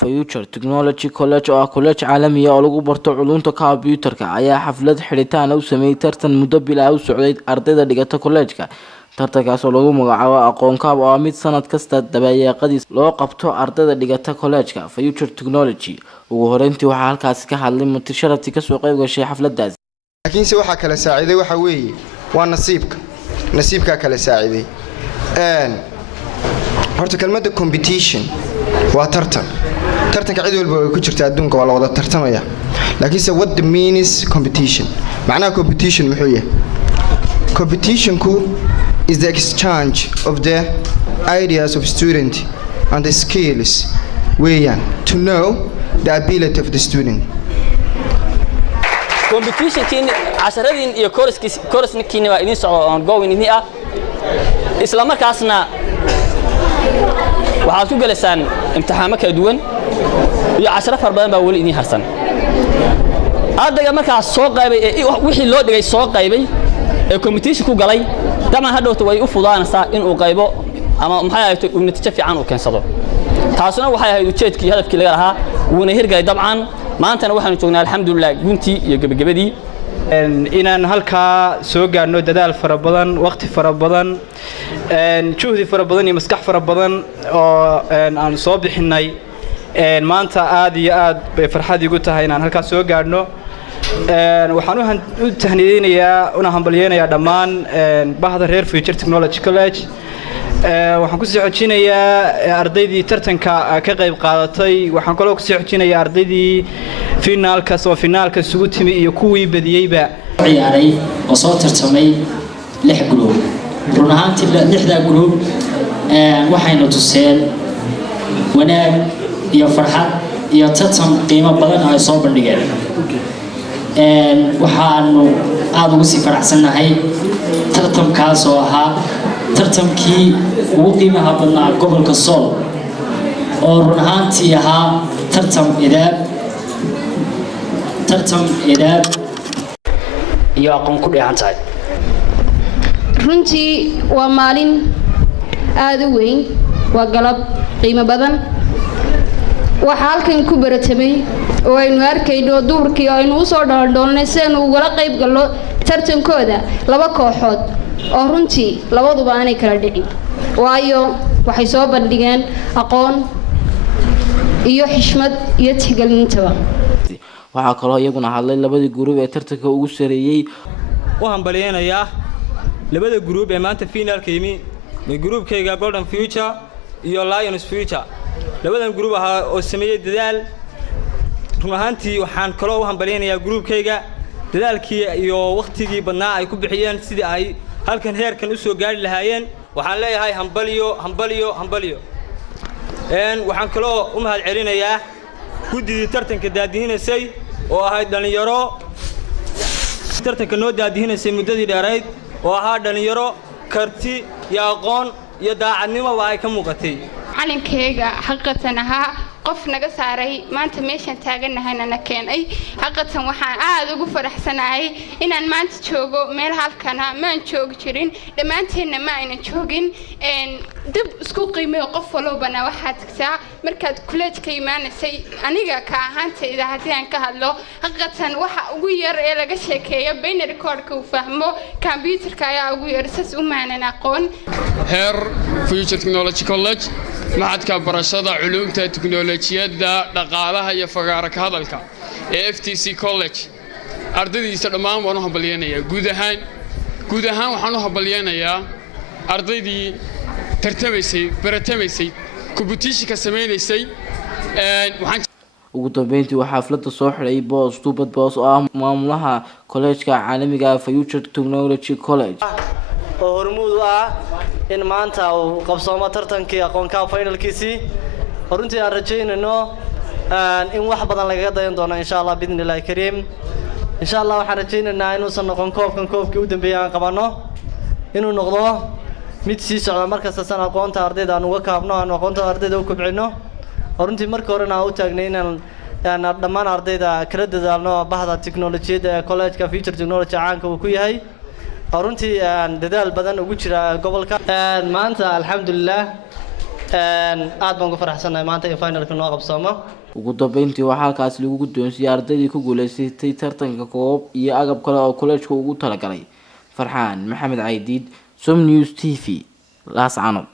Future Technology College oo ah college caalami ah oo lagu barto culuumta kombiyuutarka ayaa xaflad xiritaan u sameeyay tartan muddo bilaa u socday ardayda dhigata college-ka. tartankaas oo lagu magacaabo aqoon kaab oo mid sanad kasta dabayaaqadiis loo qabto ardayda dhigata college-ka Future Technology. ugu horeyntii waxaa halkaas ka hadlay mutasharrafti ka soo qayb gashay xafladaas. laakiin se waxa kala saaciday waxa weeye waa nasiibka kala saaciday horta kelmadda competition waa tartanka cid walba ay ku jirta adduunka waa la wada tartamaya laakiin se what the means competition macnaha competition muxuu yahay competitionku is the exchange of the ideas of student and the skills weeyaan to know the ability of the student. competition kin casharadin iyo course ninkina waa idin socdo on going in ah isla markaasna waxaad ku galaysaan imtixaamo kala duwan iyo casharo far badan baa wali idin harsan ardayga markaas soo qaybay wixii loo dhigay soo qaybay ee competition ku galay dama hadhowto way u fudaanaysaa in uu qaybo ama maxay ahayd natiijo fiican uu keensado taasuna waxay ahayd ujeedkii hadafkii laga lahaa wuuna hirgalay dabcan maantana waxaanu joognaa alxamdulillah guntii iyo gabagabadii inaan halkaa soo gaarno dadaal fara badan waqti fara badan juhdi fara badan iyo maskax fara badan oo aan soo bixinay maanta aad iyo aad bay farxad igu tahay inaan halkaa soo gaarno waxaan u tahniyeynayaa una hambalyeeynaya dhammaan bahda reer Future Technology College waxaan ku soo xojinayaa ardaydii tartanka ka qayb qaadatay waxaan kaloo ku soo xojinayaa ardaydii finaalka isugu timi iyo kuwii badiyayba ciyaaray oo soo tartamay 6 group run ahaantii 6da group waxayna tuseen wanaag iyo farxad iyo tartan qiimo badan ay soo bandhigeen waxaanu aad ugu sii faraxsanahay tartankaas oo ahaa tartankii ugu qiimaha badnaa gobolka Sool oo run ahaantii ahaa tartan idaab iyo aqoon ku dheehan tahay runtii waa maalin aad u weyn waa galab qiimo badan waxa halkan ku baratamay oo aynu arkayno duurkii oo aynu soo dhaldhoolnay si aynu uga qayb galno tartankooda laba kooxood oo runtii labaduba aanay kala dhicin waayo waxay soo bandhigeen aqoon iyo xishmad iyo tixgelintaba waxaa kaloo iyaguna hadlay labadii group ee tartanka ugu sareeyay waxaan baleenayaa labada group ee maanta finalka yimi groupkayga Golden Future iyo Lions Future labadan group ahaa oo sameeyay dadaal run ahaantii waxaan kaloo u hambaleynayaa groupkayga dadaalkii iyo waqtigii badnaa ay ku bixiyeen sidii ay halkan heerkan u soo gaari lahaayeen waxaan leeyahay hambaliyo waxaan kaloo u mahad celinayaa guddigii tartanka daadihinaysay oo ahayd dhalinyaro tartanka noo daadihinaysay muddadii dheerayd oo ahaa dhalinyaro karti iyo aqoon iyo daacadnimo ay ka muuqatay calinkeyga xaqatan ahaa qof naga saaray maanta meeshan taaganahayna na keenay xaqatan waxaan aad ugu faraxsanahay inaan maanta joogo meel halkana maan joogi jirin dhamaanteena ma ayna joogin dib isku qiimeeyo qof walbana waxa tagtaa markaad college ka imaanaysay aniga ka ahaantayda hadii aan ka hadlo xaqatan waxa ugu yar ee laga sheekeeyo binary code-ka uu fahmo computerka ayaa ugu yar sas u maanan aqoon heer Future Technology College معهد برشادة علوم تكنولوجيا دقالها يفقار كهذا FTC College أرددي يستلمان وأنا هبلينا يا جودهان وحنا هبلينا يا أرددي ترتمسي برتمسي كبتيش كسمينيسي وحن ugu dambeyntii waxaa xafladda soo xiray boos oo ah maamulaha college-ka caalamiga Future Technology College oo hormuud ah in maanta uu qabsoomo tartankii aqoon ka finalkiisii runtii aan rajaynayno in wax badan laga dayan doono insha Allah bidnillahi kariim insha Allah waxaan rajaynaynaa inuu san noqon koobkii u dambeeyay aan qabano inuu noqdo mid sii socda markasta san aqoonta ardayda aan uga kaabno aan aqoonta ardayda u kobcino runtii markii horena aan u taagnay inaan dhammaan ardayda kala dadaalno bahda tiknoolajiyada ee college-ka Future Technology caanka uu ku yahay runtii dadaal badan ugu jira gobolka maanta alxamdulillah aad baan ku faraxsanahay maanta in finalka noo qabsoomo ugu dambeyntii waxaa halkaas lagu guddoonsiiyay ardaydii ku guuleysatay tartanka koob iyo agab kale oo kollejka ugu talagalay. Farxaan Maxamed Caydiid, Som News TV, Laascaanood.